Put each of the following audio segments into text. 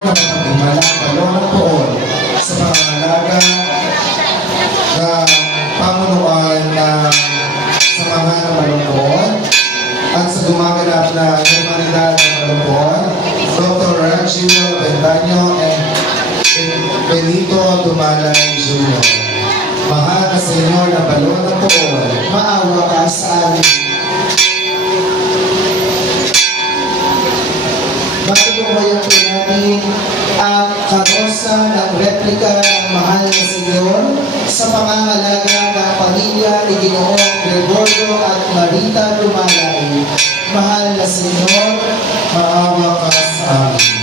Malong poon sa pangangalaga na pamunuan ng samahan ng malungkot at sa gumaganap na humanidad ng malungkot, Dr. Reginald Bendaño and Benito Dumalay Jr. Mahal na Senyor na balon ng poon, maawa ka sa amin. Matutuhayan po natin ang karosa ng replika ng mahal na Senyor sa pangangalaga ng pamilya ni Ginoong Gregorio at Marita Dumalay. Mahal na Senyor, maawa ka sa amin.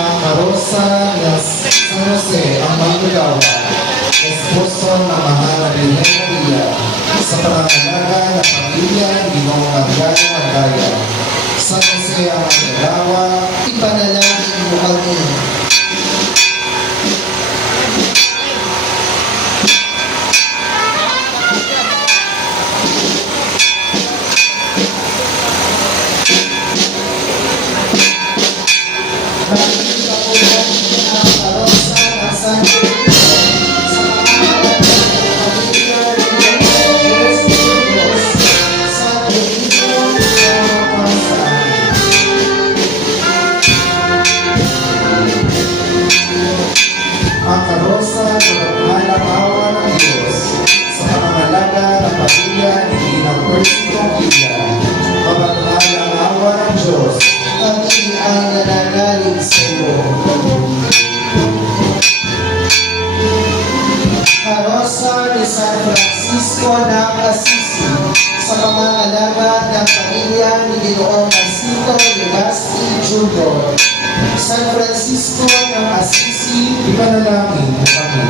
Ang karosa ni San Jose ang manggagawa, esposo ng mahal na Virgen Maria, sa pangangalaga ng pamilya ni Ginoong Magdalo Magdaya. San Jose ang manggagawa, ipanalangin mo kami. Ang karosa ng pagmalapawa ng Diyos sa pangangalaga ng pamilya ni Ginang Percy Conquilla. Mapagmahal ang awa ng Diyos, kami ang nananalig sa iyo. Karosa ni San Francisco ng Assisi sa pangangalaga ng pamilya ni Ginoong Jacinto Legazpi Jr. San Francisco ng Assisi, ipanalangin mo kami.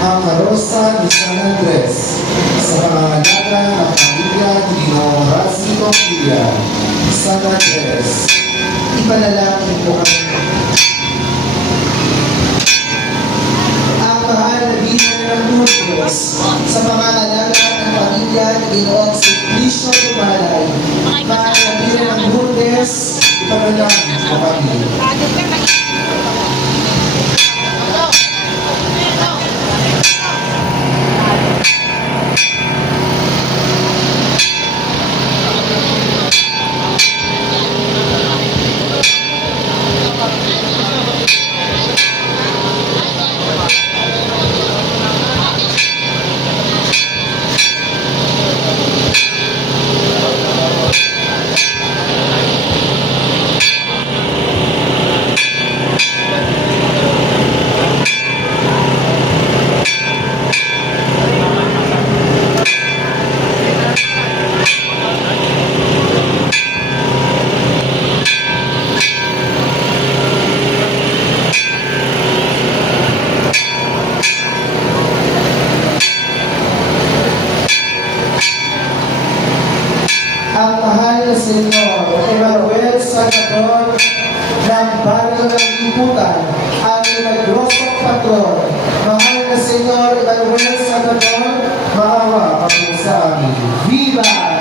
Ang karosa ni San Andres sa pangangalaga ng pamilya ni Ginoong Razi Conquilla. San Andres, ipanalangin mo kami. Ang mahal na bilang ng Lourdes sa pangangalaga ng pamilya ni Ginoong Simplicio Dumalay. Mahal na bilang ng Lourdes, ipanalangin mo kami. Ang mahal na Senyor Emmanuel Salvador ng Barrio ng Liputan, ang Milagrosong Patron. Mahal na Senyor Emmanuel Salvador, maawa ka po sa amin. Viva!